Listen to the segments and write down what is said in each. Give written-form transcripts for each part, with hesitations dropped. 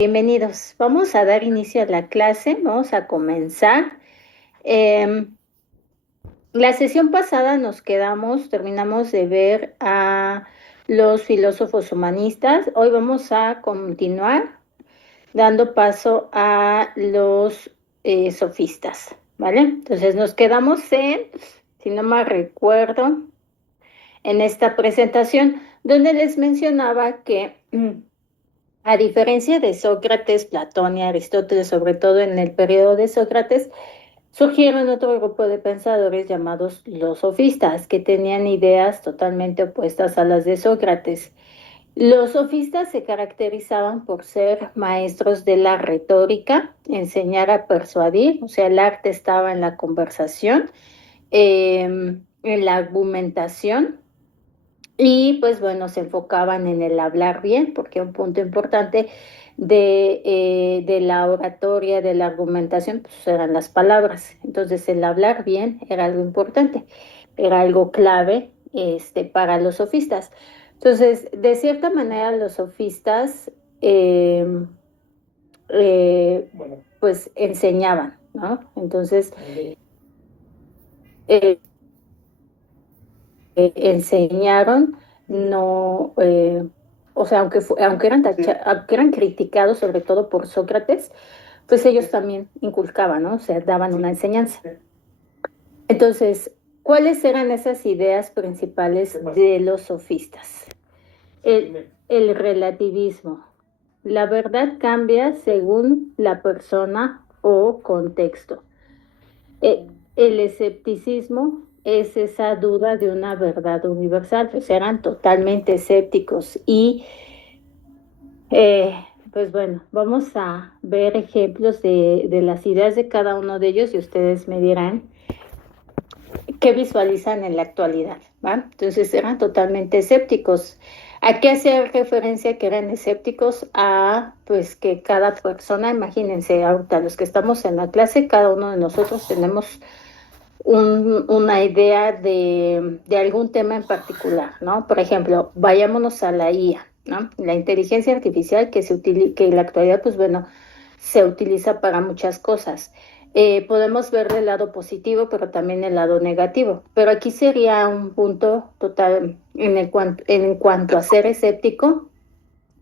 Bienvenidos. Vamos a dar inicio a la clase, vamos a comenzar. La sesión pasada terminamos de ver a los filósofos humanistas. Hoy vamos a continuar dando paso a los sofistas, ¿vale? Entonces nos quedamos si no mal recuerdo, en esta presentación donde les mencionaba que a diferencia de Sócrates, Platón y Aristóteles, sobre todo en el periodo de Sócrates, surgieron otro grupo de pensadores llamados los sofistas, que tenían ideas totalmente opuestas a las de Sócrates. Los sofistas se caracterizaban por ser maestros de la retórica, enseñar a persuadir, o sea, el arte estaba en la conversación, en la argumentación, y pues bueno, se enfocaban en el hablar bien, porque un punto importante de la oratoria, de la argumentación, pues eran las palabras. Entonces el hablar bien era algo importante, era algo clave para los sofistas. Entonces, de cierta manera, los sofistas pues enseñaban, ¿no? Entonces, enseñaron, no, o sea, aunque eran criticados sobre todo por Sócrates, pues ellos también inculcaban, ¿no? O sea, daban una enseñanza. Entonces, ¿cuáles eran esas ideas principales de los sofistas? El relativismo. La verdad cambia según la persona o contexto. El escepticismo es esa duda de una verdad universal, pues eran totalmente escépticos y eh, pues bueno, vamos a ver ejemplos de las ideas de cada uno de ellos y ustedes me dirán qué visualizan en la actualidad, ¿va? Entonces eran totalmente escépticos. ¿A qué hacer referencia que eran escépticos? A pues que cada persona, imagínense ahorita los que estamos en la clase, cada uno de nosotros tenemos una idea de algún tema en particular, ¿no? Por ejemplo, vayámonos a la IA, ¿no? La inteligencia artificial que en la actualidad, pues bueno, se utiliza para muchas cosas. Podemos ver el lado positivo, pero también el lado negativo. Pero aquí sería un punto total en cuanto a ser escéptico,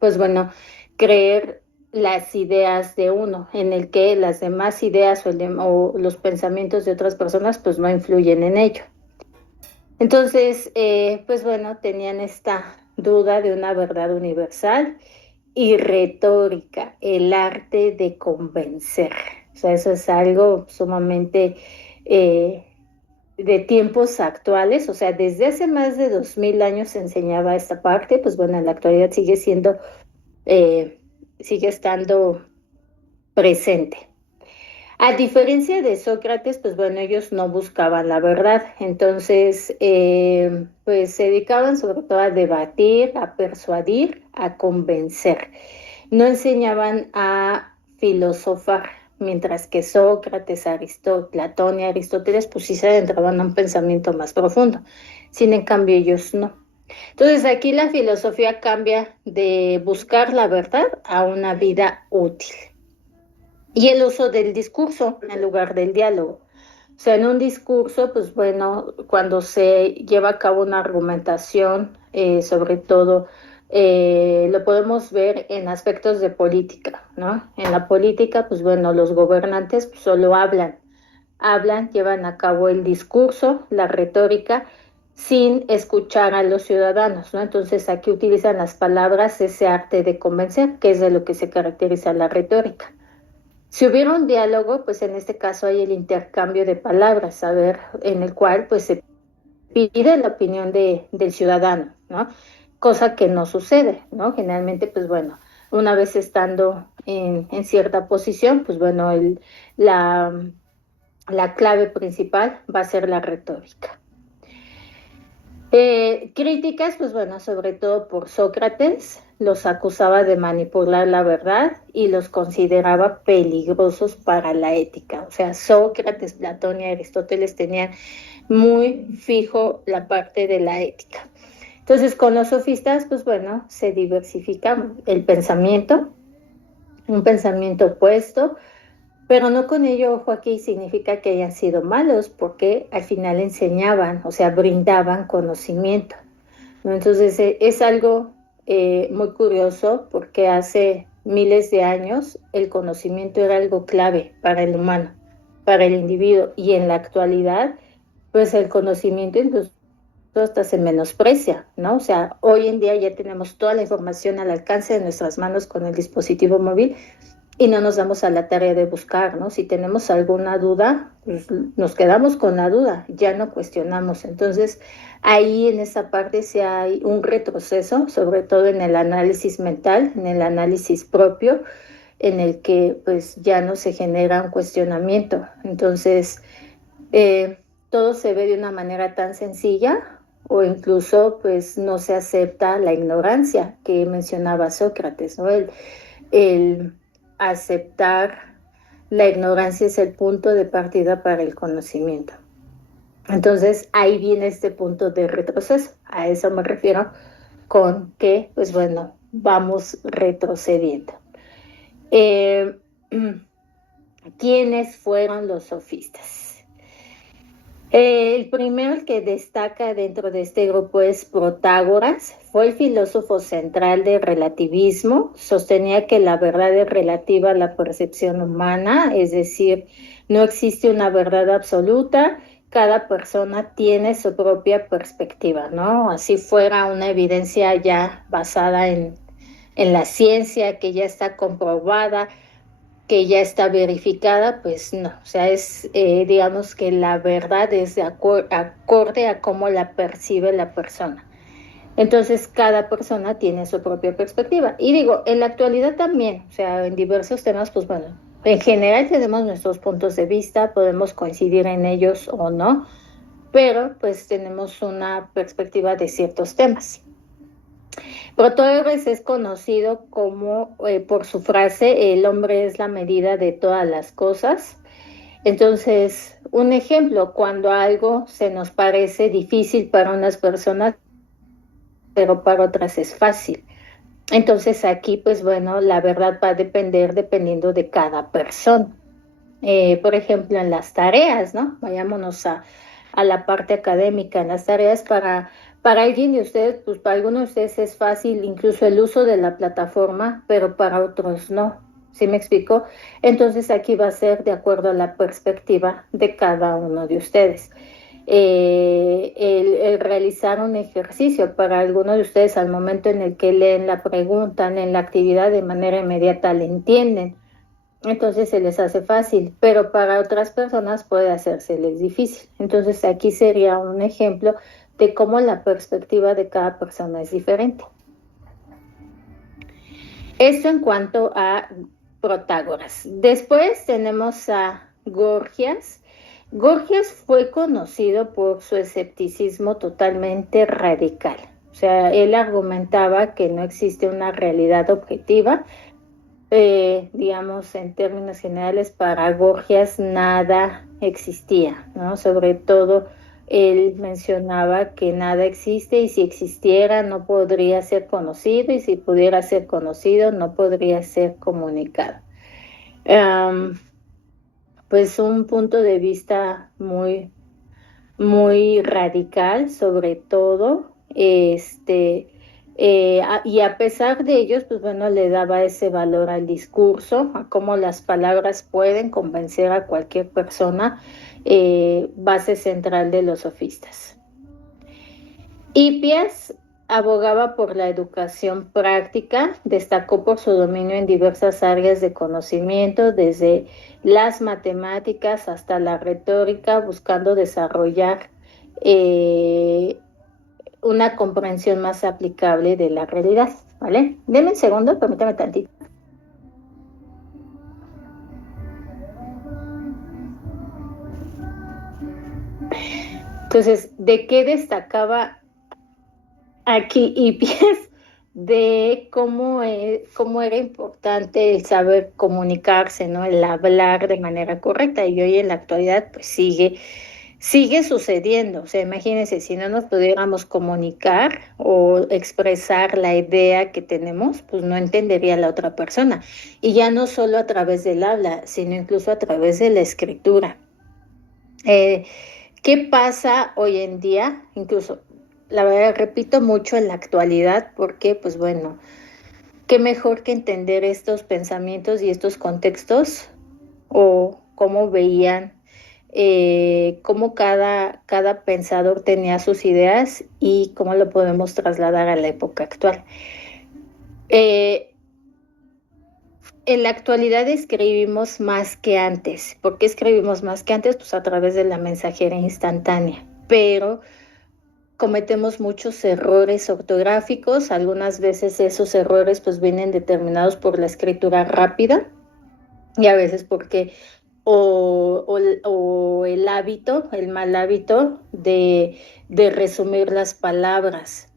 pues bueno, creer las ideas de uno, en el que las demás ideas o los pensamientos de otras personas pues no influyen en ello. Entonces, pues bueno, tenían esta duda de una verdad universal y retórica, el arte de convencer. O sea, eso es algo sumamente de tiempos actuales, o sea, desde hace más de 2000 años se enseñaba esta parte, pues bueno, en la actualidad eh, sigue estando presente. A diferencia de Sócrates, pues bueno, ellos no buscaban la verdad, entonces pues se dedicaban sobre todo a debatir, a persuadir, a convencer. No enseñaban a filosofar, mientras que Sócrates, Platón y Aristóteles pues sí se adentraban a un pensamiento más profundo. Sin en cambio ellos no. Entonces aquí la filosofía cambia de buscar la verdad a una vida útil. Y el uso del discurso en lugar del diálogo. O sea, en un discurso, pues bueno, cuando se lleva a cabo una argumentación, sobre todo, lo podemos ver en aspectos de política, ¿no? En la política, pues bueno, los gobernantes pues, solo hablan, llevan a cabo el discurso, la retórica, sin escuchar a los ciudadanos, ¿no? Entonces aquí utilizan las palabras, ese arte de convencer, que es de lo que se caracteriza la retórica. Si hubiera un diálogo, pues en este caso hay el intercambio de palabras, a ver, en el cual pues se pide la opinión del ciudadano, ¿no? Cosa que no sucede, ¿no? Generalmente, pues bueno, una vez estando en cierta posición, pues bueno, la, la clave principal va a ser la retórica. Críticas, pues bueno, sobre todo por Sócrates, los acusaba de manipular la verdad y los consideraba peligrosos para la ética. O sea, Sócrates, Platón y Aristóteles tenían muy fijo la parte de la ética. Entonces, con los sofistas, pues bueno, se diversifica el pensamiento, un pensamiento opuesto, pero no con ello, ojo aquí, significa que hayan sido malos, porque al final enseñaban, o sea, brindaban conocimiento, ¿no? Entonces es algo muy curioso, porque hace miles de años el conocimiento era algo clave para el humano, para el individuo, y en la actualidad, pues el conocimiento incluso hasta se menosprecia, ¿no? O sea, hoy en día ya tenemos toda la información al alcance de nuestras manos con el dispositivo móvil y no nos damos a la tarea de buscar, ¿no? Si tenemos alguna duda, pues nos quedamos con la duda, ya no cuestionamos. Entonces, ahí en esa parte sí hay un retroceso, sobre todo en el análisis mental, en el análisis propio, en el que pues ya no se genera un cuestionamiento. Entonces, todo se ve de una manera tan sencilla, o incluso pues no se acepta la ignorancia que mencionaba Sócrates, ¿no? El aceptar la ignorancia es el punto de partida para el conocimiento. Entonces ahí viene este punto de retroceso. A eso me refiero con que, pues bueno, vamos retrocediendo. ¿Quiénes fueron los sofistas? El primero que destaca dentro de este grupo es Protágoras. Fue el filósofo central del relativismo. Sostenía que la verdad es relativa a la percepción humana, es decir, no existe una verdad absoluta, cada persona tiene su propia perspectiva, ¿no? Así fuera una evidencia ya basada en la ciencia, que ya está comprobada, que ya está verificada, pues no, o sea, es, digamos que la verdad es de acorde a cómo la percibe la persona. Entonces, cada persona tiene su propia perspectiva. Y digo, en la actualidad también, o sea, en diversos temas, pues bueno, en general tenemos nuestros puntos de vista, podemos coincidir en ellos o no, pero pues tenemos una perspectiva de ciertos temas. Protágoras es conocido como por su frase, el hombre es la medida de todas las cosas. Entonces, un ejemplo, cuando algo se nos parece difícil para unas personas, pero para otras es fácil. Entonces aquí, pues bueno, la verdad va a depender dependiendo de cada persona. Por ejemplo, en las tareas, ¿no? Vayámonos a la parte académica. En las tareas para alguien de ustedes, pues para algunos de ustedes es fácil incluso el uso de la plataforma, pero para otros no. ¿Sí me explico? Entonces aquí va a ser de acuerdo a la perspectiva de cada uno de ustedes. El realizar un ejercicio para algunos de ustedes al momento en el que leen la pregunta, leen la actividad de manera inmediata, la entienden, entonces se les hace fácil, pero para otras personas puede hacérseles difícil. Entonces aquí sería un ejemplo de cómo la perspectiva de cada persona es diferente. Esto en cuanto a Protágoras. Después tenemos a Gorgias. Gorgias fue conocido por su escepticismo totalmente radical. O sea, él argumentaba que no existe una realidad objetiva. Digamos, en términos generales, para Gorgias nada existía, ¿no? Sobre todo, él mencionaba que nada existe y si existiera no podría ser conocido y si pudiera ser conocido no podría ser comunicado. Pues un punto de vista muy, muy radical, sobre todo, y a pesar de ellos, pues bueno, le daba ese valor al discurso, a cómo las palabras pueden convencer a cualquier persona, base central de los sofistas. Hipias abogaba por la educación práctica, destacó por su dominio en diversas áreas de conocimiento, desde las matemáticas hasta la retórica, buscando desarrollar una comprensión más aplicable de la realidad, ¿vale? Denme un segundo, permítame tantito. Entonces, ¿de qué destacaba aquí Hipias? De cómo era importante el saber comunicarse, ¿no? El hablar de manera correcta, y hoy en la actualidad pues sigue sigue sucediendo. O sea, imagínense, si no nos pudiéramos comunicar o expresar la idea que tenemos, pues no entendería la otra persona. Y ya no solo a través del habla, sino incluso a través de la escritura. Eh, ¿Qué pasa hoy en día? Incluso, la verdad, repito mucho en la actualidad, porque, pues bueno, qué mejor que entender estos pensamientos y estos contextos o cómo veían, cómo cada pensador tenía sus ideas y cómo lo podemos trasladar a la época actual. Eh, en la actualidad escribimos más que antes. ¿Por qué escribimos más que antes? Pues a través de la mensajería instantánea. Pero cometemos muchos errores ortográficos. Algunas veces esos errores pues vienen determinados por la escritura rápida y a veces porque o el hábito, el mal hábito de resumir las palabras.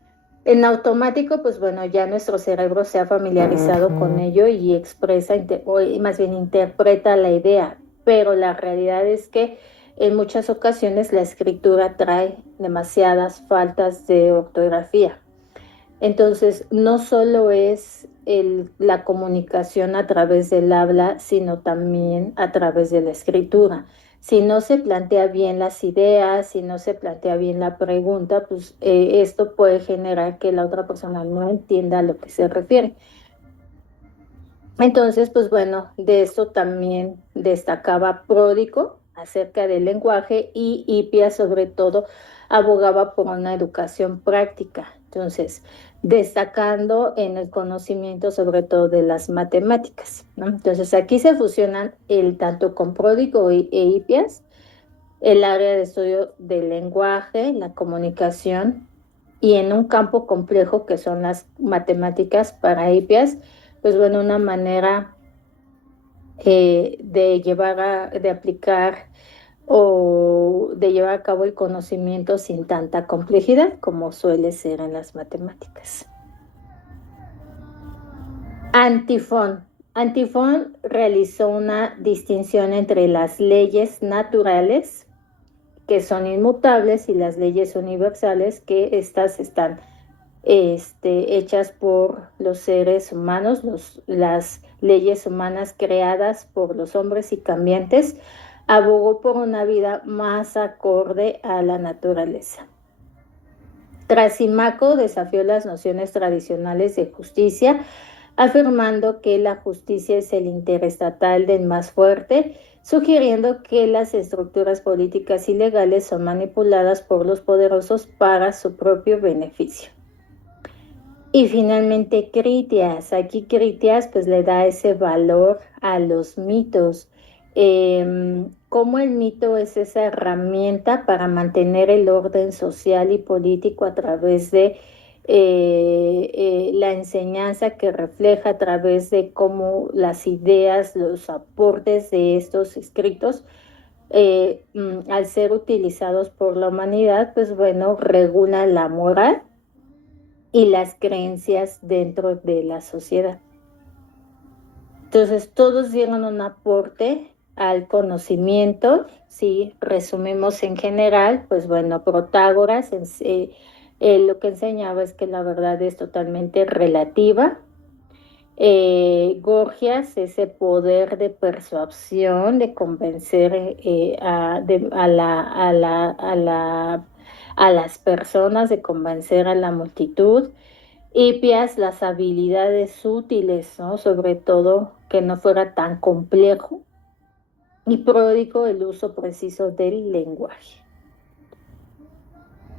En automático, pues bueno, ya nuestro cerebro se ha familiarizado con ello y expresa, o más bien interpreta la idea, pero la realidad es que en muchas ocasiones la escritura trae demasiadas faltas de ortografía. Entonces, no solo es la comunicación a través del habla, sino también a través de la escritura. Si no se plantea bien las ideas, si no se plantea bien la pregunta, pues esto puede generar que la otra persona no entienda a lo que se refiere. Entonces, pues bueno, de esto también destacaba Pródico acerca del lenguaje y Hippias sobre todo abogaba por una educación práctica. Entonces, destacando en el conocimiento sobre todo de las matemáticas, ¿no? Entonces, aquí se fusionan tanto con Pródico e Hippias, el área de estudio del lenguaje, la comunicación y en un campo complejo que son las matemáticas para Hippias, pues bueno, una manera de aplicar o de llevar a cabo el conocimiento sin tanta complejidad como suele ser en las matemáticas. Antifón. Antifón realizó una distinción entre las leyes naturales, que son inmutables, y las leyes universales, que estas están hechas por los seres humanos, las leyes humanas creadas por los hombres y cambiantes. Abogó por una vida más acorde a la naturaleza. Trasimaco desafió las nociones tradicionales de justicia, afirmando que la justicia es el interestatal del más fuerte, sugiriendo que las estructuras políticas y legales son manipuladas por los poderosos para su propio beneficio. Y finalmente Critias. Aquí Critias pues le da ese valor a los mitos. Cómo el mito es esa herramienta para mantener el orden social y político a través de la enseñanza que refleja a través de cómo las ideas, los aportes de estos escritos, al ser utilizados por la humanidad, pues bueno, regula la moral y las creencias dentro de la sociedad. Entonces, todos dieron un aporte al conocimiento. Si resumimos en general, pues bueno, Protágoras lo que enseñaba es que la verdad es totalmente relativa. Gorgias, ese poder de persuasión, de convencer a las personas, de convencer a la multitud. Hippias, las habilidades útiles, ¿no? Sobre todo que no fuera tan complejo. Y Pródico, el uso preciso del lenguaje.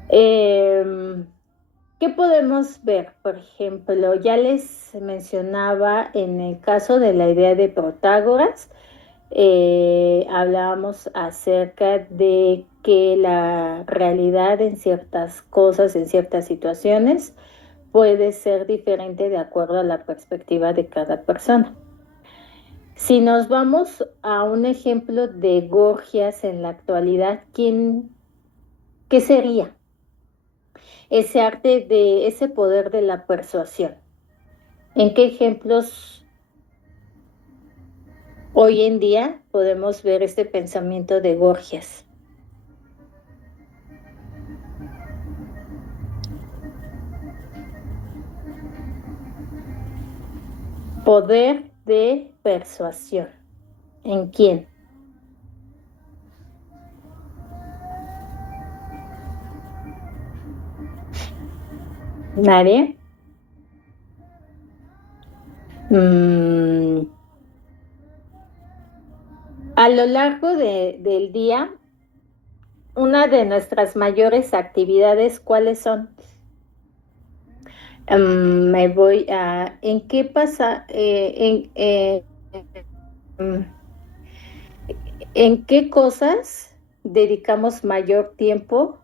¿Qué podemos ver? Por ejemplo, ya les mencionaba en el caso de la idea de Protágoras, hablábamos acerca de que la realidad en ciertas cosas, en ciertas situaciones, puede ser diferente de acuerdo a la perspectiva de cada persona. Si nos vamos a un ejemplo de Gorgias en la actualidad, ¿qué sería? Ese arte de ese poder de la persuasión. ¿En qué ejemplos hoy en día podemos ver este pensamiento de Gorgias? Poder de persuasión. ¿En quién? ¿Nadie? A lo largo del día, una de nuestras mayores actividades, ¿cuáles son? Me voy a... ¿En qué pasa? Mm, ¿En qué cosas dedicamos mayor tiempo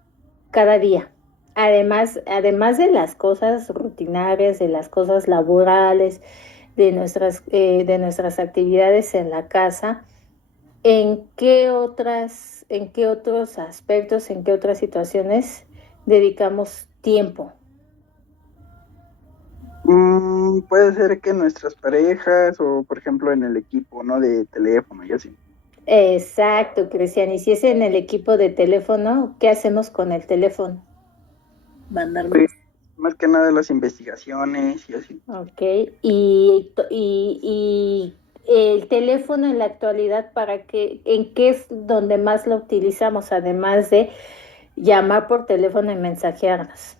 cada día? Además de las cosas rutinarias, de las cosas laborales, de nuestras actividades en la casa, ¿en qué otros aspectos, en qué otras situaciones dedicamos tiempo? Puede ser que nuestras parejas o, por ejemplo, en el equipo, ¿no? De teléfono y así. Exacto, Cristian. Y si es en el equipo de teléfono, ¿qué hacemos con el teléfono? Mandar Pues, mensajes. más que nada las investigaciones y así. Ok. Y el teléfono en la actualidad, ¿en qué es donde más lo utilizamos, además de llamar por teléfono y mensajearnos?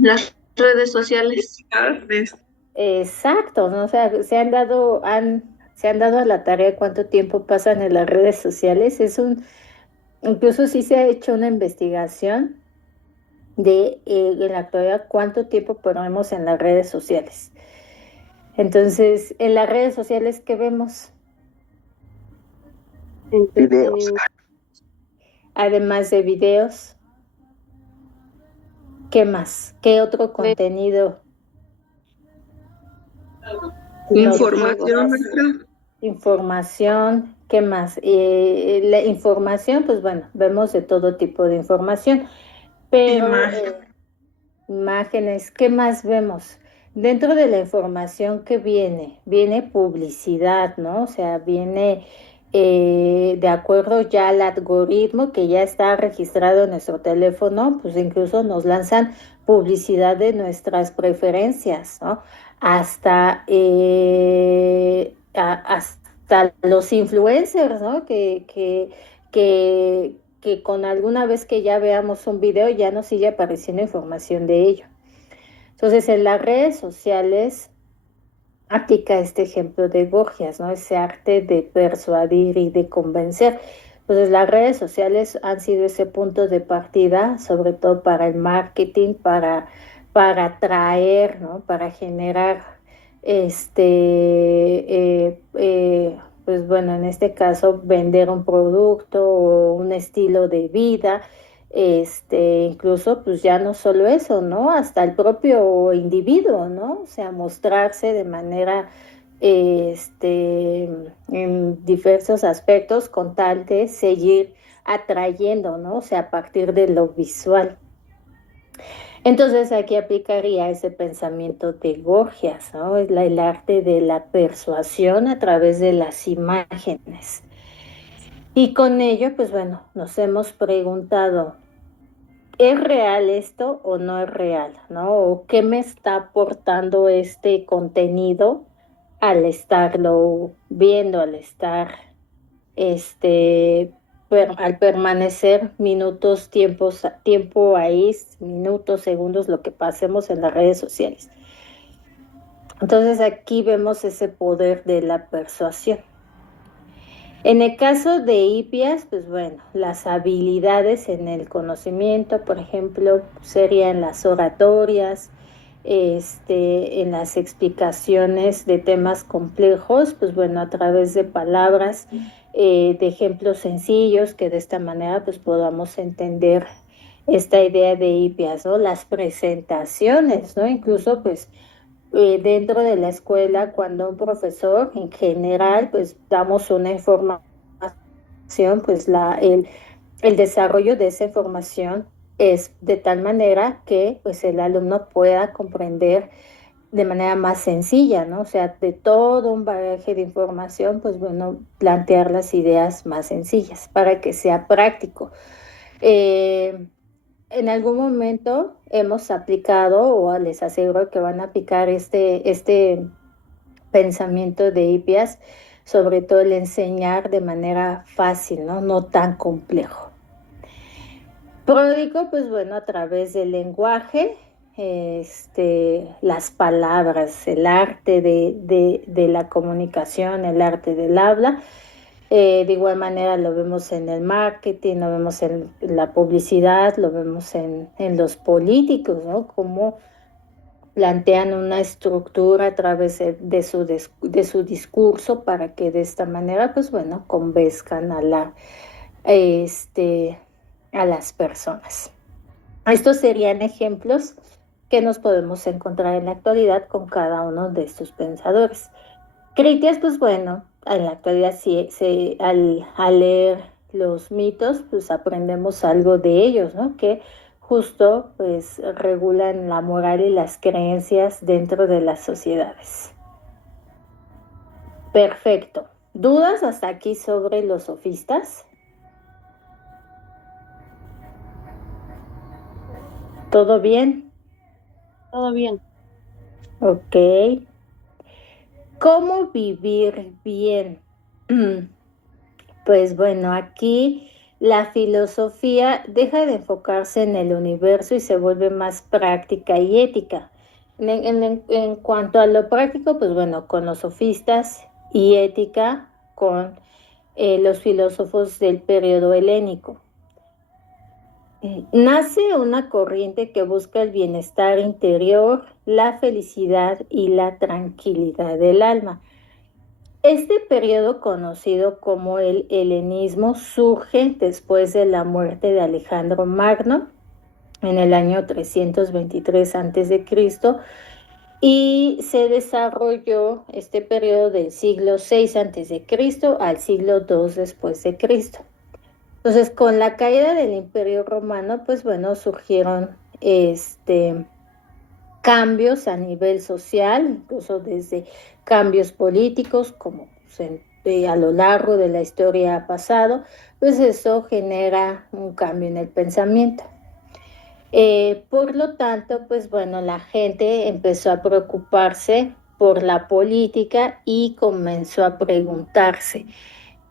Las redes sociales. Exacto, ¿no? O sea, se han dado a la tarea de cuánto tiempo pasan en las redes sociales. Incluso sí se ha hecho una investigación de en la actualidad cuánto tiempo ponemos en las redes sociales. Entonces, en las redes sociales, ¿qué vemos? Videos. Además de videos, ¿qué más? ¿Qué otro contenido? Información, Noticias, maestra. información, ¿qué más? La información, pues bueno, vemos de todo tipo de información, pero Imagen. imágenes, ¿qué más vemos? Dentro de la información que viene publicidad, ¿no? O sea, viene de acuerdo ya al algoritmo que ya está registrado en nuestro teléfono, pues incluso nos lanzan publicidad de nuestras preferencias, ¿no? Hasta los influencers, ¿no? Que con alguna vez que ya veamos un video ya nos sigue apareciendo información de ello. Entonces, en las redes sociales aplica este ejemplo de Borgias, ¿no? Ese arte de persuadir y de convencer. Entonces, las redes sociales han sido ese punto de partida, sobre todo para el marketing, para atraer, ¿no? Para generar pues bueno, en este caso, vender un producto o un estilo de vida. Incluso pues ya no solo eso, ¿no? Hasta el propio individuo, ¿no? O sea, mostrarse de manera, en diversos aspectos con tal de seguir atrayendo, ¿no? O sea, a partir de lo visual. Entonces aquí aplicaría ese pensamiento de Gorgias, ¿no? Es el arte de la persuasión a través de las imágenes. Y con ello, pues bueno, nos hemos preguntado, ¿es real esto o no es real? ¿No? ¿O qué me está aportando este contenido al estarlo viendo, este, al permanecer tiempo ahí, minutos, segundos, lo que pasemos en las redes sociales? Entonces aquí vemos ese poder de la persuasión. En el caso de Hipias, pues bueno, las habilidades en el conocimiento, por ejemplo, serían las oratorias, en las explicaciones de temas complejos, pues bueno, a través de palabras, de ejemplos sencillos, que de esta manera pues podamos entender esta idea de Hipias, ¿no? Las presentaciones, ¿no? Incluso pues dentro de la escuela, cuando un profesor en general, pues damos una información, pues el desarrollo de esa información es de tal manera que pues el alumno pueda comprender de manera más sencilla, ¿no? O sea, de todo un bagaje de información, pues bueno, plantear las ideas más sencillas para que sea práctico. Eh, en algún momento hemos aplicado, o les aseguro que van a aplicar pensamiento de Hippias, sobre todo el enseñar de manera fácil, ¿no? No tan complejo. Pródigo, pues bueno, a través del lenguaje, las palabras, el arte de la comunicación, el arte del habla. De igual manera lo vemos en el marketing, lo vemos en la publicidad, lo vemos en los políticos, ¿no? Cómo plantean una estructura a través de su discurso para que de esta manera, pues bueno, convenzcan a las personas. Estos serían ejemplos que nos podemos encontrar en la actualidad con cada uno de estos pensadores. Critias, pues bueno, en la actualidad al leer los mitos, pues aprendemos algo de ellos, ¿no? Que justo pues regulan la moral y las creencias dentro de las sociedades. Perfecto. ¿Dudas hasta aquí sobre los sofistas? ¿Todo bien? Todo bien. Ok. ¿Cómo vivir bien? Pues bueno, aquí la filosofía deja de enfocarse en el universo y se vuelve más práctica y ética. En cuanto a lo práctico, pues bueno, con los sofistas, y ética con los filósofos del periodo helénico. Nace una corriente que busca el bienestar interior, la felicidad y la tranquilidad del alma. Este periodo, conocido como el helenismo, surge después de la muerte de Alejandro Magno en el año 323 a.C. y se desarrolló este periodo del siglo VI a.C. al siglo II después de Cristo. Entonces, con la caída del Imperio Romano, pues bueno, surgieron cambios a nivel social, incluso desde cambios políticos, como a lo largo de la historia ha pasado, pues eso genera un cambio en el pensamiento. Por lo tanto, pues bueno, la gente empezó a preocuparse por la política y comenzó a preguntarse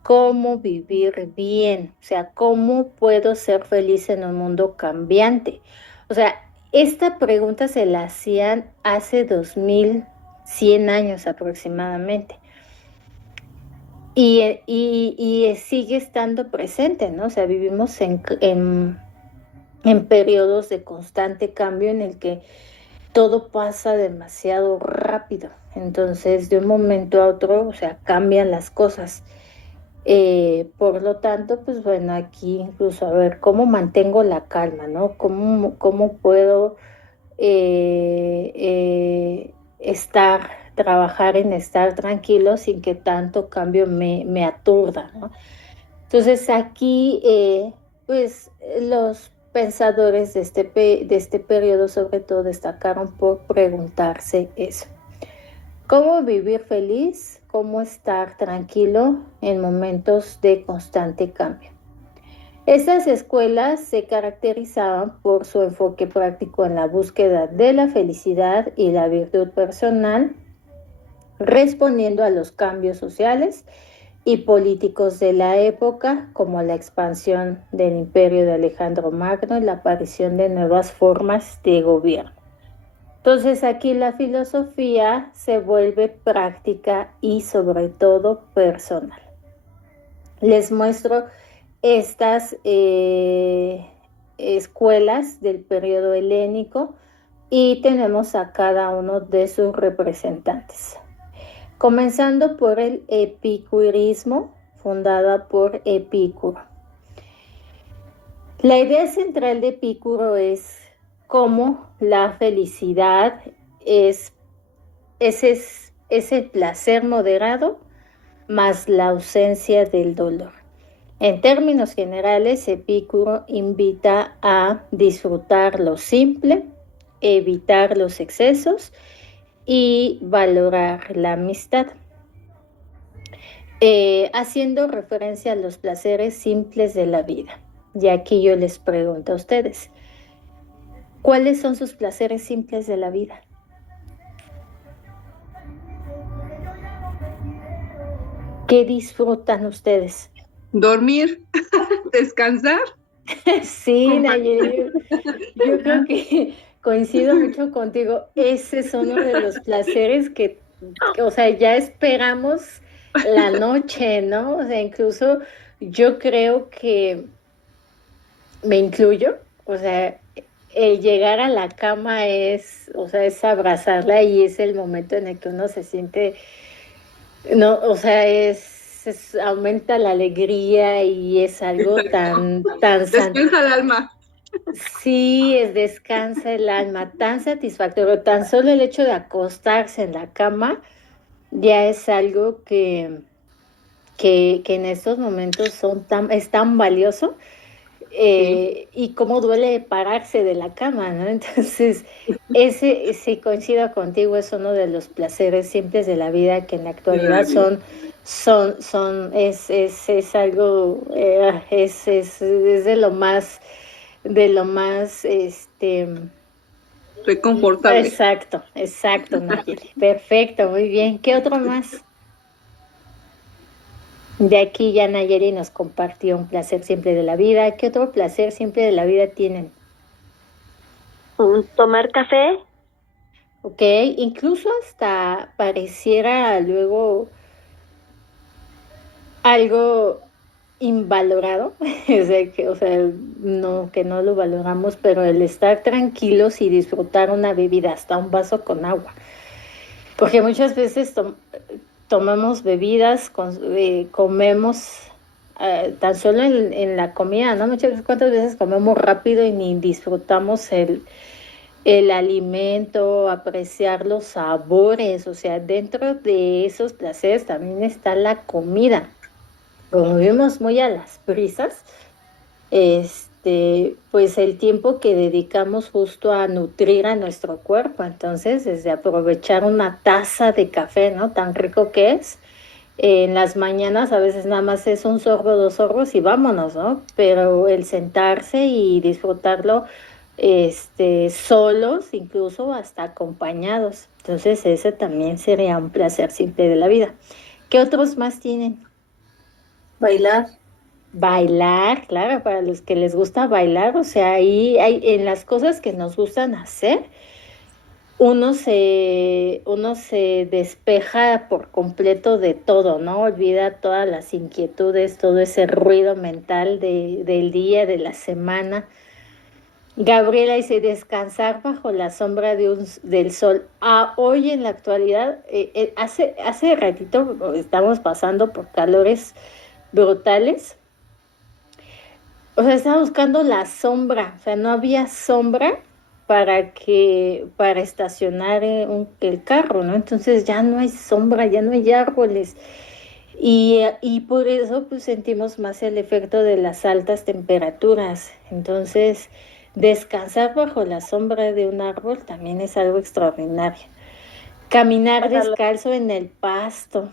cómo vivir bien, o sea, cómo puedo ser feliz en un mundo cambiante. O sea, esta pregunta se la hacían hace 2100 años aproximadamente. Y sigue estando presente, ¿no? O sea, vivimos en periodos de constante cambio en el que todo pasa demasiado rápido. Entonces, de un momento a otro, o sea, cambian las cosas. Por lo tanto, pues bueno, aquí incluso a ver cómo mantengo la calma, ¿no? ¿Cómo puedo trabajar en estar tranquilo sin que tanto cambio me aturda, ¿no? Entonces aquí, pues los pensadores de este periodo sobre todo destacaron por preguntarse eso. ¿Cómo vivir feliz? ¿Cómo estar tranquilo en momentos de constante cambio? Estas escuelas se caracterizaban por su enfoque práctico en la búsqueda de la felicidad y la virtud personal, respondiendo a los cambios sociales y políticos de la época, como la expansión del imperio de Alejandro Magno y la aparición de nuevas formas de gobierno. Entonces aquí la filosofía se vuelve práctica y sobre todo personal. Les muestro estas escuelas del periodo helénico y tenemos a cada uno de sus representantes. Comenzando por el epicurismo, fundada por Epicuro. La idea central de Epicuro es cómo la felicidad es el placer moderado más la ausencia del dolor. En términos generales, Epicuro invita a disfrutar lo simple, evitar los excesos y valorar la amistad, haciendo referencia a los placeres simples de la vida. Y aquí yo les pregunto a ustedes, ¿cuáles son sus placeres simples de la vida? ¿Qué disfrutan ustedes? Dormir, descansar. Sí, Nayeli, yo creo que coincido mucho contigo. Ese es uno de los placeres o sea, ya esperamos la noche, ¿no? O sea, incluso yo creo que me incluyo, o sea, el llegar a la cama es, o sea, es abrazarla y es el momento en el que uno se siente, no, o sea, aumenta la alegría y es algo tan Descansa el alma. sí, es descansa el alma, tan satisfactorio, tan solo el hecho de acostarse en la cama ya es algo que en estos momentos es tan valioso Sí. y cómo duele pararse de la cama, ¿no? Entonces, si coincido contigo, es uno de los placeres simples de la vida que en la De la actualidad vida. es algo, es de lo más, Reconfortable. exacto, Nayeli. Perfecto, muy bien. ¿Qué otro más? De aquí ya Nayeli nos compartió un placer simple de la vida. ¿Qué otro placer simple de la vida tienen? Tomar café. Ok, incluso hasta pareciera luego algo invalorado, o sea, no, que no lo valoramos, pero el estar tranquilos y disfrutar una bebida, hasta un vaso con agua. Porque muchas veces tomamos bebidas, comemos tan solo en la comida, ¿no? Muchas veces, ¿cuántas veces comemos rápido y ni disfrutamos el alimento, apreciar los sabores? O sea, dentro de esos placeres también está la comida. Como vivimos muy a las prisas, pues el tiempo que dedicamos justo a nutrir a nuestro cuerpo, entonces desde aprovechar una taza de café, ¿no? Tan rico que es. En las mañanas a veces nada más es un sorbo, dos sorbos y vámonos, ¿no? Pero el sentarse y disfrutarlo, solos, incluso hasta acompañados. Entonces ese también sería un placer simple de la vida. ¿Qué otros más tienen? Bailar. Bailar, claro, para los que les gusta bailar, o sea, ahí hay en las cosas que nos gustan hacer, uno se despeja por completo de todo, ¿no? Olvida todas las inquietudes, todo ese ruido mental del día, de la semana. Gabriela dice, descansar bajo la sombra del sol. Hoy en la actualidad, hace ratito estamos pasando por calores brutales. O sea, estaba buscando la sombra, o sea, no había sombra para estacionar el carro, ¿no? Entonces ya no hay sombra, ya no hay árboles. Y por eso pues sentimos más el efecto de las altas temperaturas. Entonces, descansar bajo la sombra de un árbol también es algo extraordinario. Caminar Para descalzo en el pasto.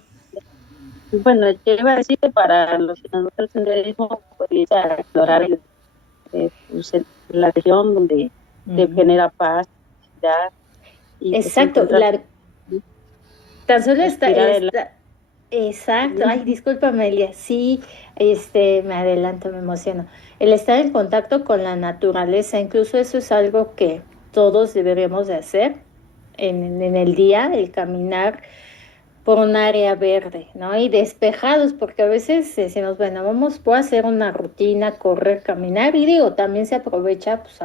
bueno, yo iba a decir que para los que nos gusta el senderismo, pues ir a explorar pues, la región donde te genera paz, felicidad, y pues Exacto, encontrar, tan solo respirar exacto, ay, disculpa Amelia, sí, me adelanto, me emociono. El estar en contacto con la naturaleza, incluso eso es algo que todos deberíamos de hacer en el día, el caminar por un área verde, ¿no? Y despejados, porque a veces decimos, bueno, voy a hacer una rutina, correr, caminar, y digo, también se aprovecha pues,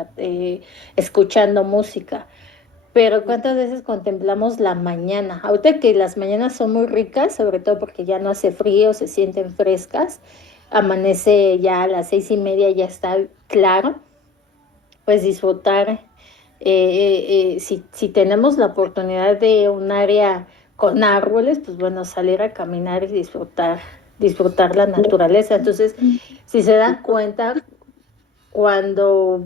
escuchando música. Pero ¿cuántas veces contemplamos la mañana? Ahorita que las mañanas son muy ricas, sobre todo porque ya no hace frío, se sienten frescas, amanece ya a las 6:30, ya está claro, pues disfrutar, si tenemos la oportunidad de un área con árboles, pues bueno, salir a caminar y disfrutar la naturaleza. Entonces, si se dan cuenta, cuando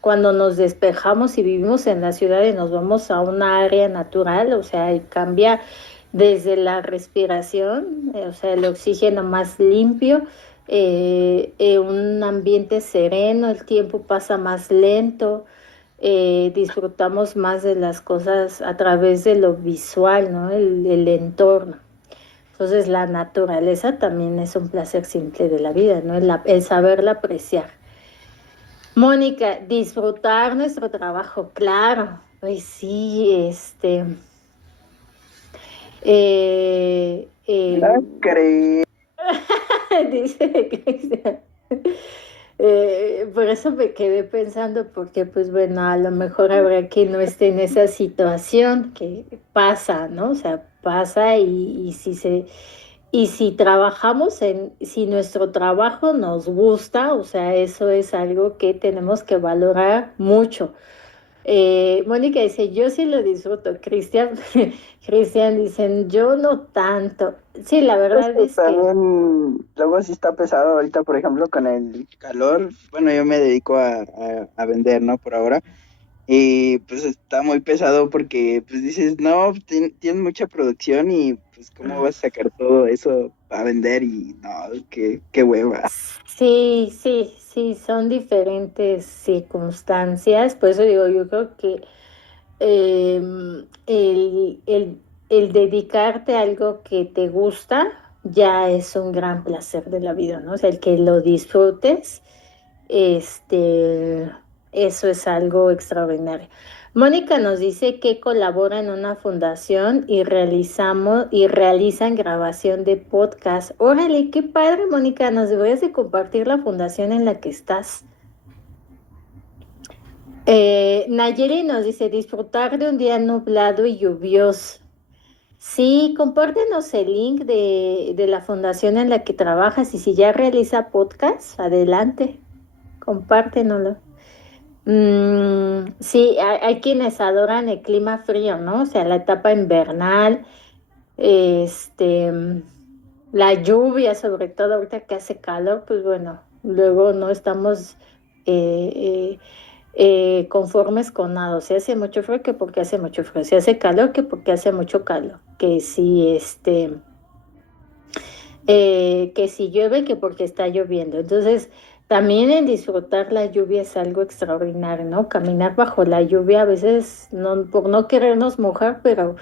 cuando nos despejamos y vivimos en la ciudad y nos vamos a una área natural, o sea, y cambia desde la respiración, o sea, el oxígeno más limpio, un ambiente sereno, el tiempo pasa más lento, disfrutamos más de las cosas a través de lo visual, ¿no? El entorno. Entonces la naturaleza también es un placer simple de la vida, ¿no? El saberla apreciar. Mónica, disfrutar nuestro trabajo, claro, pues sí, No creo. dice Cristian. Por eso me quedé pensando, porque pues bueno, a lo mejor habrá quien no esté en esa situación que pasa, ¿no? O sea, pasa y si trabajamos si nuestro trabajo nos gusta, o sea, eso es algo que tenemos que valorar mucho. Mónica dice, yo sí lo disfruto. Cristian dicen, yo no tanto. Sí, la Es verdad que es que también, luego sí está pesado ahorita, por ejemplo, con el calor. Bueno, yo me dedico a vender, ¿no? Por ahora. Y pues está muy pesado porque pues dices, no, tienes mucha producción y pues cómo vas a sacar todo eso a vender y no, qué hueva. sí, son diferentes circunstancias. Por eso digo, yo creo que eh, el dedicarte a algo que te gusta ya es un gran placer de la vida, ¿no? O sea, el que lo disfrutes, este, eso es algo extraordinario. Mónica nos dice que colabora en una fundación y realizan grabación de podcast. Órale, qué padre, Mónica, nos deberías de compartir la fundación en la que estás. Nayeli nos dice disfrutar de un día nublado y lluvioso. Sí, compártenos el link de la fundación en la que trabajas y si ya realiza podcast, adelante, compártenoslo. Sí, hay quienes adoran el clima frío, ¿no? O sea, la etapa invernal, este, la lluvia, sobre todo ahorita que hace calor, pues bueno, luego no estamos conformes con nada. Si hace mucho frío, que porque hace mucho frío. Si hace calor, que porque hace mucho calor. Que si llueve, que porque está lloviendo. Entonces, también en disfrutar la lluvia es algo extraordinario, ¿no? Caminar bajo la lluvia a veces no, por no querernos mojar, pero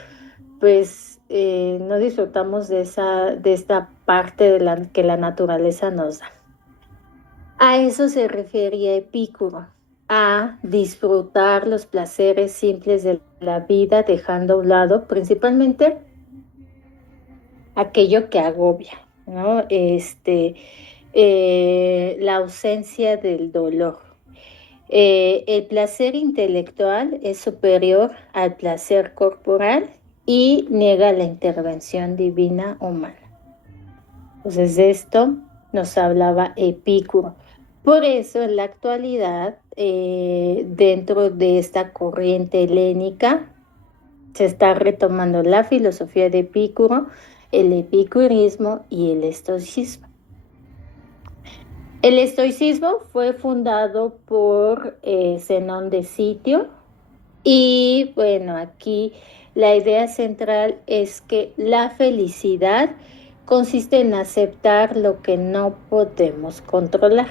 pues no disfrutamos de esta parte que la naturaleza nos da. A eso se refería Epicuro, a disfrutar los placeres simples de la vida, dejando a un lado principalmente aquello que agobia, ¿no? La ausencia del dolor. El placer intelectual es superior al placer corporal y niega la intervención divina humana. Entonces, de esto nos hablaba Epicuro. Por eso, en la actualidad, dentro de esta corriente helénica, se está retomando la filosofía de Epicuro, el epicurismo y el estoicismo. El estoicismo fue fundado por Zenón de Sitio y bueno, aquí la idea central es que la felicidad consiste en aceptar lo que no podemos controlar.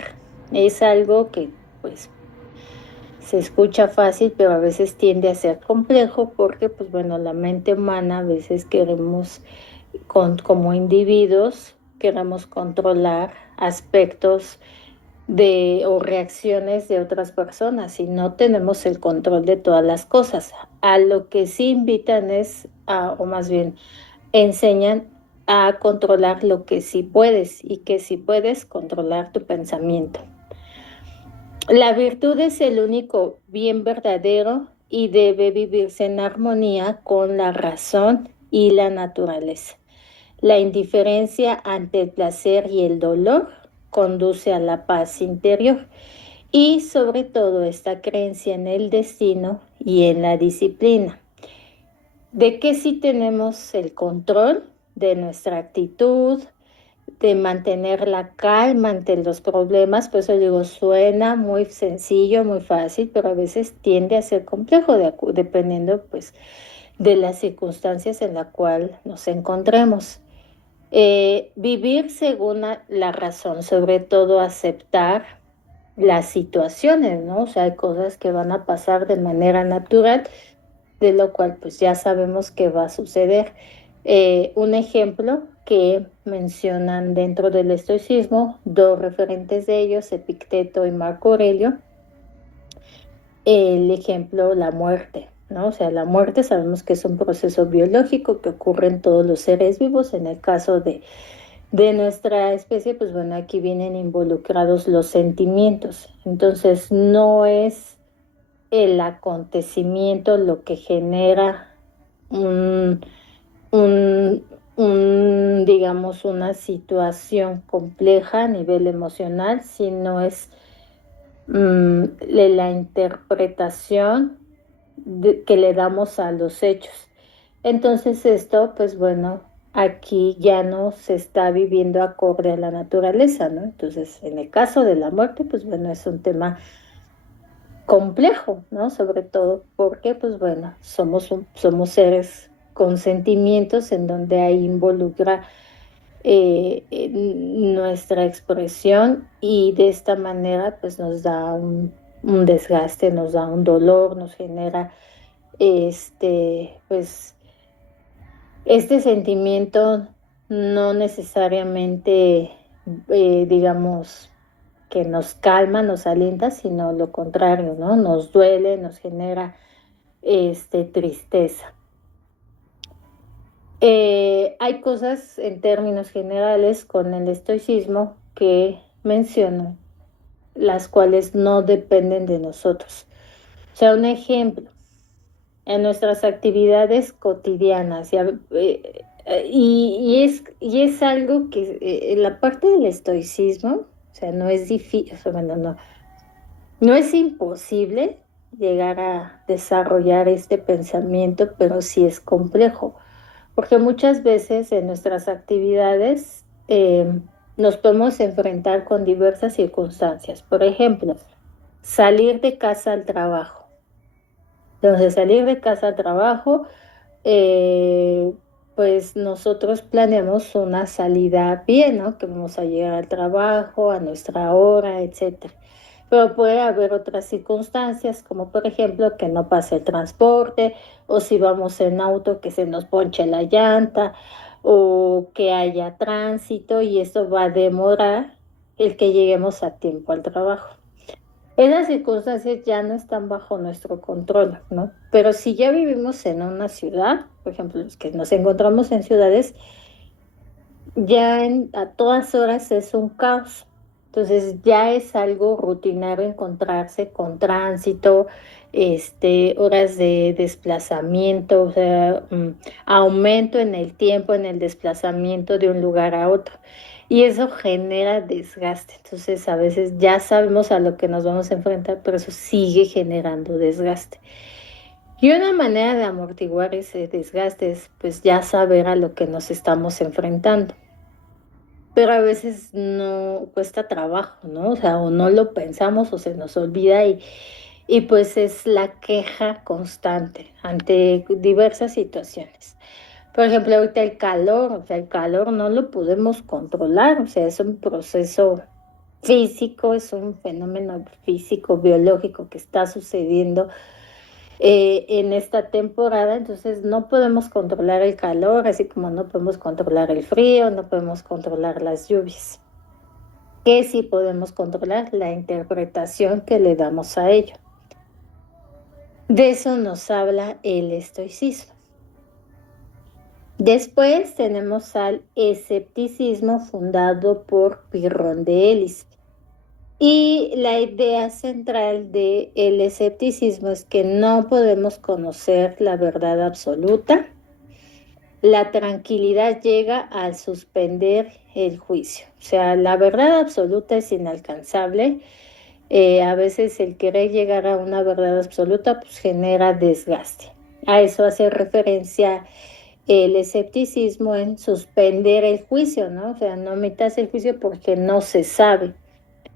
Es algo que pues se escucha fácil, pero a veces tiende a ser complejo porque pues bueno, la mente humana a veces como individuos queremos controlar aspectos o reacciones de otras personas y no tenemos el control de todas las cosas. A lo que sí invitan o más bien enseñan a controlar lo que sí puedes y que sí puedes controlar tu pensamiento. La virtud es el único bien verdadero y debe vivirse en armonía con la razón y la naturaleza. La indiferencia ante el placer y el dolor conduce a la paz interior y sobre todo esta creencia en el destino y en la disciplina. De que sí tenemos el control de nuestra actitud, de mantener la calma ante los problemas, por eso digo, suena muy sencillo, muy fácil, pero a veces tiende a ser complejo dependiendo pues de las circunstancias en las cuales nos encontremos. Vivir según la razón, sobre todo aceptar las situaciones, ¿no? O sea, hay cosas que van a pasar de manera natural, de lo cual pues ya sabemos que va a suceder. Un ejemplo que mencionan dentro del estoicismo, dos referentes de ellos, Epicteto y Marco Aurelio. El ejemplo, la muerte, ¿no? O sea, la muerte sabemos que es un proceso biológico que ocurre en todos los seres vivos. En el caso de nuestra especie, pues bueno, aquí vienen involucrados los sentimientos. Entonces, no es el acontecimiento lo que genera un, digamos, una situación compleja a nivel emocional, sino es la interpretación que le damos a los hechos. Entonces esto, pues bueno, aquí ya no se está viviendo acorde a la naturaleza, ¿no? Entonces, en el caso de la muerte, pues bueno, es un tema complejo, ¿no? Sobre todo porque, pues bueno, somos seres con sentimientos en donde ahí involucra nuestra expresión y de esta manera pues nos da un desgaste, nos da un dolor, nos genera pues este sentimiento no necesariamente digamos que nos calma, nos alienta, sino lo contrario, ¿no? Nos duele, nos genera tristeza. Hay cosas en términos generales con el estoicismo que menciono, las cuales no dependen de nosotros. O sea, un ejemplo, en nuestras actividades cotidianas, y es algo que en la parte del estoicismo, o sea, no es difícil, bueno, no es imposible llegar a desarrollar este pensamiento, pero sí es complejo. Porque muchas veces en nuestras actividades nos podemos enfrentar con diversas circunstancias. Por ejemplo, salir de casa al trabajo. Entonces, salir de casa al trabajo, eh, pues nosotros planeamos una salida bien, ¿no? Que vamos a llegar al trabajo, a nuestra hora, etcétera. Pero puede haber otras circunstancias, como por ejemplo que no pase el transporte, o si vamos en auto que se nos ponche la llanta, o que haya tránsito y esto va a demorar el que lleguemos a tiempo al trabajo. Esas circunstancias ya no están bajo nuestro control, ¿no? Pero si ya vivimos en una ciudad, por ejemplo, los que nos encontramos en ciudades, ya a todas horas es un caos. Entonces ya es algo rutinario encontrarse con tránsito, horas de desplazamiento, o sea, aumento en el tiempo, en el desplazamiento de un lugar a otro. Y eso genera desgaste. Entonces a veces ya sabemos a lo que nos vamos a enfrentar, pero eso sigue generando desgaste. Y una manera de amortiguar ese desgaste es pues ya saber a lo que nos estamos enfrentando, pero a veces no cuesta trabajo, ¿no? O sea, o no lo pensamos o se nos olvida y pues es la queja constante ante diversas situaciones. Por ejemplo, ahorita el calor, o sea, el calor no lo podemos controlar, o sea, es un proceso físico, es un fenómeno físico, biológico que está sucediendo en esta temporada, entonces no podemos controlar el calor, así como no podemos controlar el frío, no podemos controlar las lluvias. ¿Qué sí podemos controlar? La interpretación que le damos a ello. De eso nos habla el estoicismo. Después tenemos al escepticismo fundado por Pirrón de Elis. Y la idea central del escepticismo es que no podemos conocer la verdad absoluta. La tranquilidad llega al suspender el juicio. O sea, la verdad absoluta es inalcanzable. A veces el querer llegar a una verdad absoluta pues genera desgaste. A eso hace referencia el escepticismo en suspender el juicio, ¿no? O sea, no omitas el juicio porque no se sabe.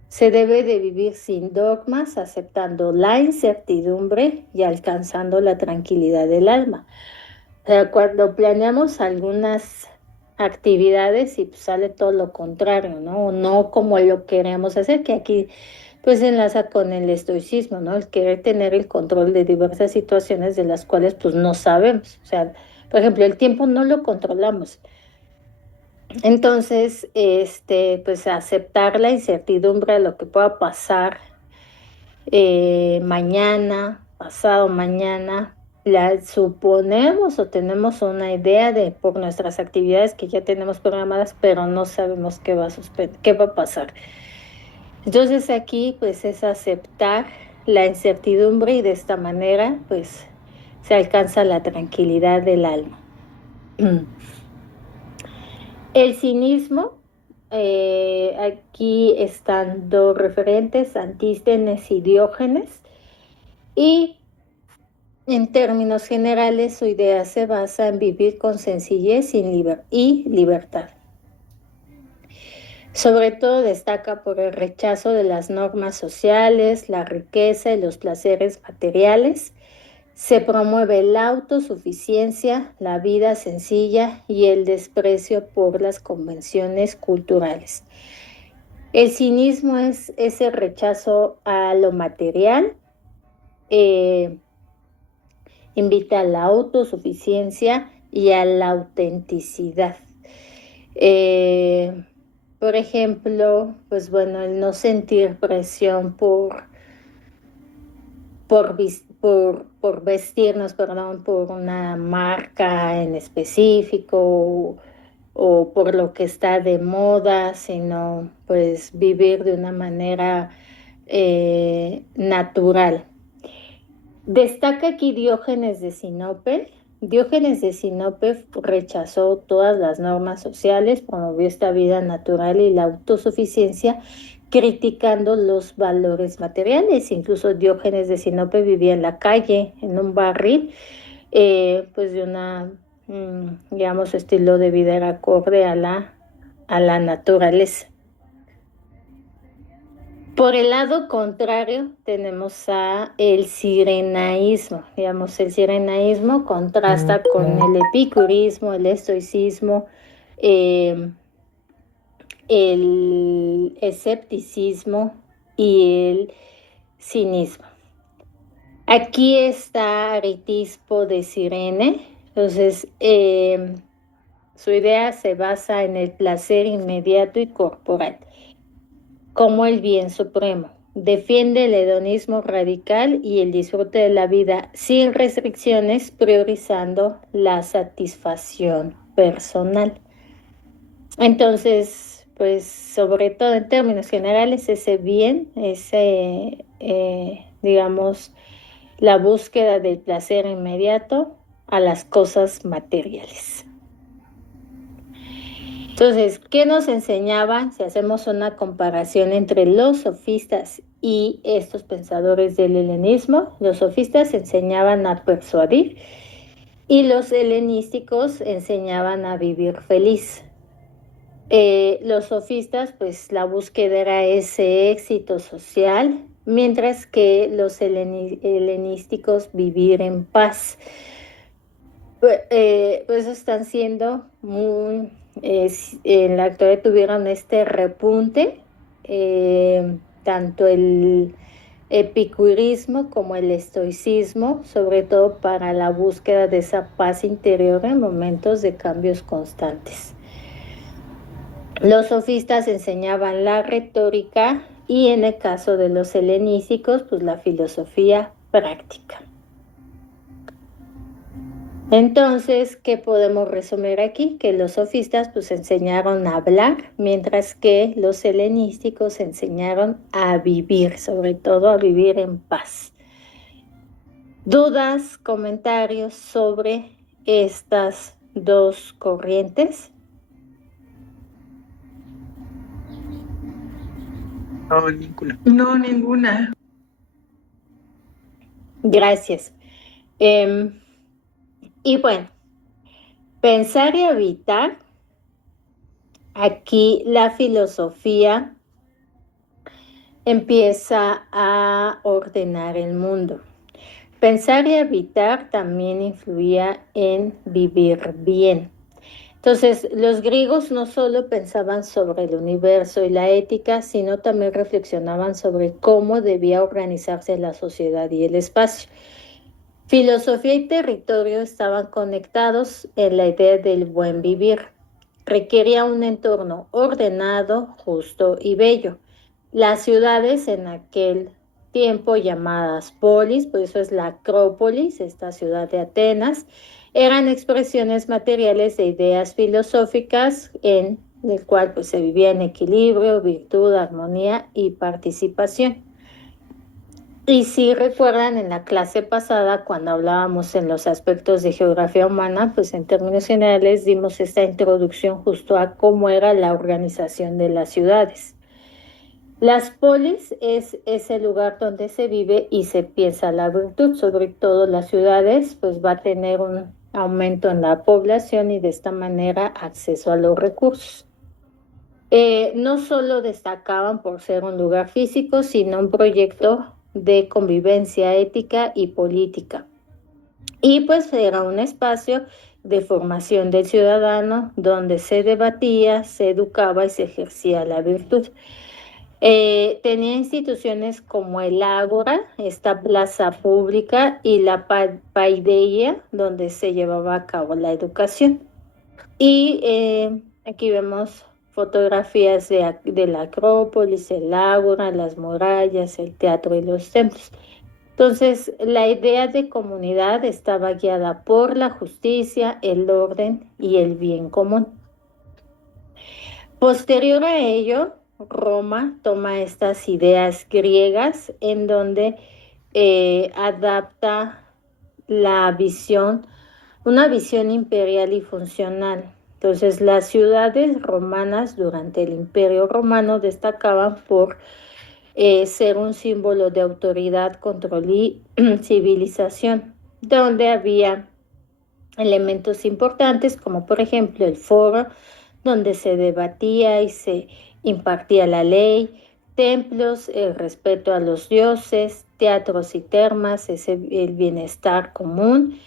Se debe de vivir sin dogmas, aceptando la incertidumbre y alcanzando la tranquilidad del alma. O sea, cuando planeamos algunas actividades y pues sale todo lo contrario, ¿no? O no como lo queremos hacer, que aquí pues enlaza con el estoicismo, ¿no? El querer tener el control de diversas situaciones de las cuales pues no sabemos. O sea, por ejemplo, el tiempo no lo controlamos. Entonces, pues aceptar la incertidumbre de lo que pueda pasar mañana, pasado mañana, la suponemos o tenemos una idea de por nuestras actividades que ya tenemos programadas, pero no sabemos qué va a qué va a pasar. Entonces aquí pues es aceptar la incertidumbre y de esta manera pues se alcanza la tranquilidad del alma. El cinismo, aquí están dos referentes, Antístenes y Diógenes, y en términos generales su idea se basa en vivir con sencillez y libertad. Sobre todo destaca por el rechazo de las normas sociales, la riqueza y los placeres materiales. Se promueve la autosuficiencia, la vida sencilla y el desprecio por las convenciones culturales. El cinismo es ese rechazo a lo material, invita a la autosuficiencia y a la autenticidad. Por ejemplo, pues bueno, el no sentir presión por vestirnos, perdón, por una marca en específico o por lo que está de moda, sino pues vivir de una manera natural. Destaca aquí Diógenes de Sinope. Diógenes de Sinope rechazó todas las normas sociales, promovió esta vida natural y la autosuficiencia, criticando los valores materiales. Incluso Diógenes de Sinope vivía en la calle, en un barril, pues de una, digamos, estilo de vida era acorde a la naturaleza. Por el lado contrario tenemos a el sirenaísmo. Digamos, el sirenaísmo contrasta con el epicurismo, el estoicismo, el escepticismo y el cinismo. Aquí está Aritispo de Cirene. Entonces, su idea se basa en el placer inmediato y corporal como el bien supremo. Defiende el hedonismo radical y el disfrute de la vida sin restricciones, priorizando la satisfacción personal. Entonces, pues sobre todo en términos generales, ese bien, digamos, la búsqueda del placer inmediato a las cosas materiales. Entonces, ¿qué nos enseñaban si hacemos una comparación entre los sofistas y estos pensadores del helenismo? Los sofistas enseñaban a persuadir y los helenísticos enseñaban a vivir feliz. Los sofistas, pues la búsqueda era ese éxito social, mientras que los helenísticos vivir en paz. Pues están siendo muy... en la actualidad tuvieron este repunte, tanto el epicurismo como el estoicismo, sobre todo para la búsqueda de esa paz interior en momentos de cambios constantes. Los sofistas enseñaban la retórica y en el caso de los helenísticos, pues la filosofía práctica. Entonces, ¿qué podemos resumir aquí? Que los sofistas pues enseñaron a hablar, mientras que los helenísticos enseñaron a vivir, sobre todo a vivir en paz. ¿Dudas, comentarios sobre estas dos corrientes? No, ninguna. No, ninguna. Gracias. Y bueno, pensar y habitar, aquí la filosofía empieza a ordenar el mundo. Pensar y habitar también influía en vivir bien. Entonces, los griegos no solo pensaban sobre el universo y la ética, sino también reflexionaban sobre cómo debía organizarse la sociedad y el espacio. Filosofía y territorio estaban conectados en la idea del buen vivir. requería un entorno ordenado, justo y bello. Las ciudades en aquel tiempo llamadas polis, por eso es la Acrópolis, esta ciudad de Atenas, eran expresiones materiales de ideas filosóficas en el cual pues, se vivía en equilibrio, virtud, armonía y participación. Y si recuerdan en la clase pasada, cuando hablábamos en los aspectos de geografía humana, pues en términos generales dimos esta introducción justo a cómo era la organización de las ciudades. Las polis es ese lugar donde se vive y se piensa la virtud, sobre todo las ciudades, pues va a tener un aumento en la población y de esta manera acceso a los recursos. No solo destacaban por ser un lugar físico, sino un proyecto de convivencia ética y política. Y pues era un espacio de formación del ciudadano donde se debatía, se educaba y se ejercía la virtud. Tenía instituciones como el Ágora, esta plaza pública, y la Paideia, donde se llevaba a cabo la educación. Y aquí vemos fotografías de la Acrópolis, el Ágora, las murallas, el teatro y los templos. Entonces, la idea de comunidad estaba guiada por la justicia, el orden y el bien común. Posterior a ello, Roma toma estas ideas griegas en donde adapta la visión, una visión imperial y funcional. Entonces, las ciudades romanas durante el Imperio Romano destacaban por ser un símbolo de autoridad, control y civilización, donde había elementos importantes como por ejemplo el foro, donde se debatía y se impartía la ley, templos, el respeto a los dioses, teatros y termas, el bienestar común.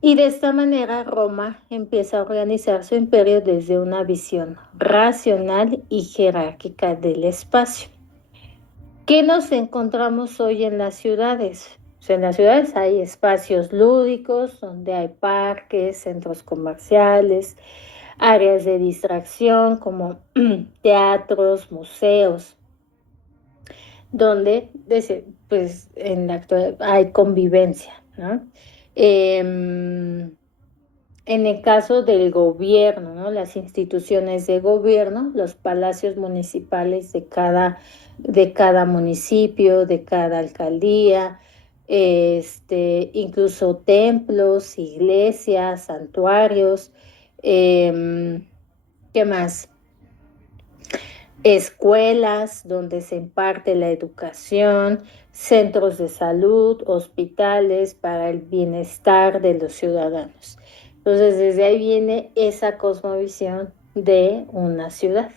Y de esta manera Roma empieza a organizar su imperio desde una visión racional y jerárquica del espacio. ¿Qué nos encontramos hoy en las ciudades? Pues en las ciudades hay espacios lúdicos, donde hay parques, centros comerciales, áreas de distracción como teatros, museos, donde pues, en la actualidad hay convivencia, ¿no? En el caso del gobierno, ¿no? Las instituciones de gobierno, los palacios municipales de cada municipio, de cada alcaldía, incluso templos, iglesias, santuarios, ¿qué más? Escuelas donde se imparte la educación, centros de salud, hospitales para el bienestar de los ciudadanos. Entonces, desde ahí viene esa cosmovisión de una ciudad.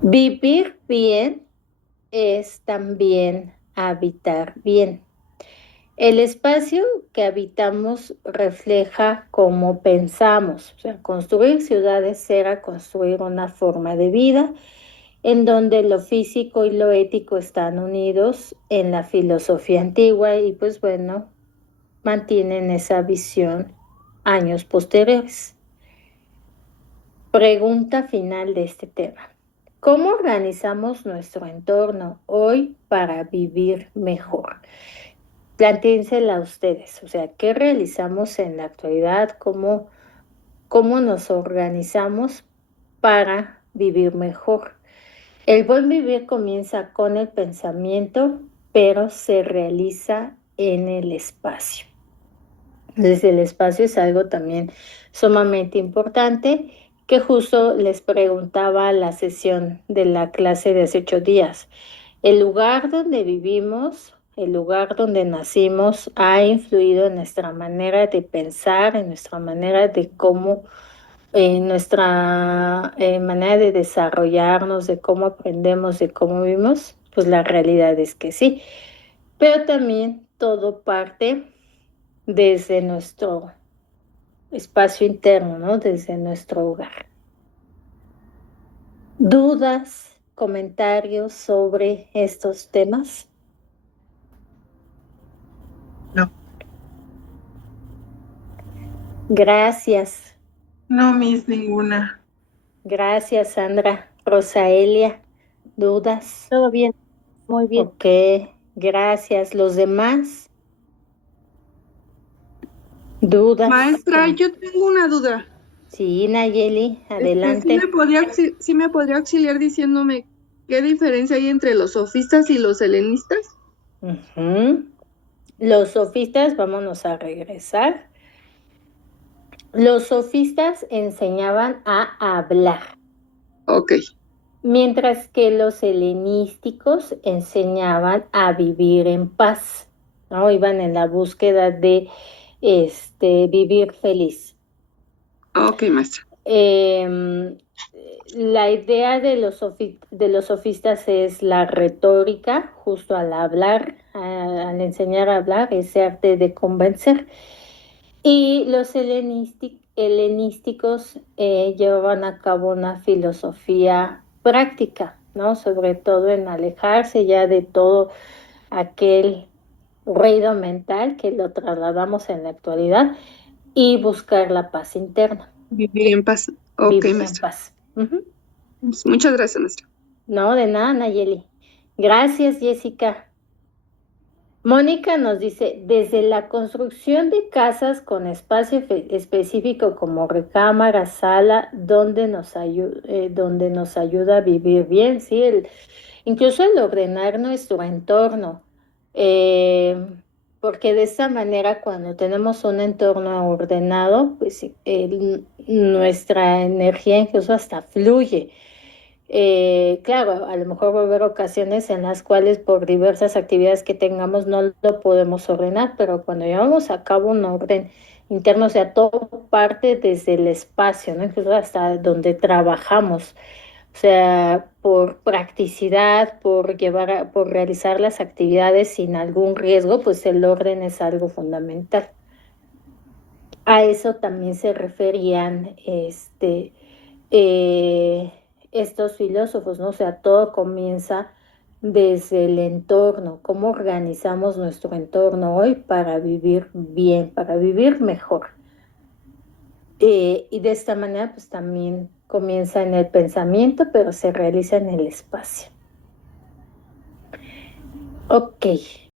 Vivir bien es también habitar bien. El espacio que habitamos refleja cómo pensamos. O sea, construir ciudades era construir una forma de vida en donde lo físico y lo ético están unidos en la filosofía antigua y pues bueno, mantienen esa visión años posteriores. Pregunta final de este tema. ¿Cómo organizamos nuestro entorno hoy para vivir mejor? Plantéensela a ustedes, o sea, ¿qué realizamos en la actualidad? ¿Cómo nos organizamos para vivir mejor? El buen vivir comienza con el pensamiento, pero se realiza en el espacio. Desde el espacio es algo también sumamente importante que justo les preguntaba la sesión de la clase de hace 8 días. El lugar donde vivimos, el lugar donde nacimos ha influido en nuestra manera de pensar, en nuestra manera de cómo, en nuestra manera de desarrollarnos, de cómo aprendemos, de cómo vivimos. Pues la realidad es que sí, pero también todo parte desde nuestro espacio interno, ¿no? Desde nuestro hogar. ¿Dudas, comentarios sobre estos temas? No. Gracias. No, Miss, ninguna. Gracias, Sandra. Rosaelia, ¿dudas? Todo bien, muy bien. Ok, gracias. ¿Los demás? ¿Dudas? Maestra, yo tengo una duda. Sí, Nayeli, adelante. ¿Sí me podría auxiliar diciéndome qué diferencia hay entre los sofistas y los helenistas? Ujú. Los sofistas, vámonos a regresar. Los sofistas enseñaban a hablar, Ok. mientras que los helenísticos enseñaban a vivir en paz, ¿no? Iban en la búsqueda de vivir feliz. Ok, maestra. La idea de de los sofistas es la retórica, justo al hablar, al enseñar a hablar, ese arte de convencer. Y los helenísticos llevaban a cabo una filosofía práctica, ¿no? Sobre todo en alejarse ya de todo aquel ruido mental que lo trasladamos en la actualidad y buscar la paz interna, Vivir en paz. Ok, vivir en maestra. paz. Ujú. Muchas gracias, maestra. No, de nada, Nayeli. Gracias, Jessica. Mónica nos dice, desde la construcción de casas con espacio específico como recámara, sala, donde nos ayuda a vivir bien, sí, incluso el ordenar nuestro entorno, eh, porque de esta manera cuando tenemos un entorno ordenado, pues nuestra energía incluso hasta fluye. Claro, a lo mejor va a haber ocasiones en las cuales por diversas actividades que tengamos no lo podemos ordenar, pero cuando llevamos a cabo un orden interno, o sea, todo parte desde el espacio, ¿no? Incluso hasta donde trabajamos, o sea, por practicidad, por realizar las actividades sin algún riesgo, pues el orden es algo fundamental. A eso también se referían, eh, estos filósofos, ¿no? O sea, todo comienza desde el entorno, cómo organizamos nuestro entorno hoy para vivir bien, para vivir mejor. Y de esta manera, pues también comienza en el pensamiento, pero se realiza en el espacio. Ok.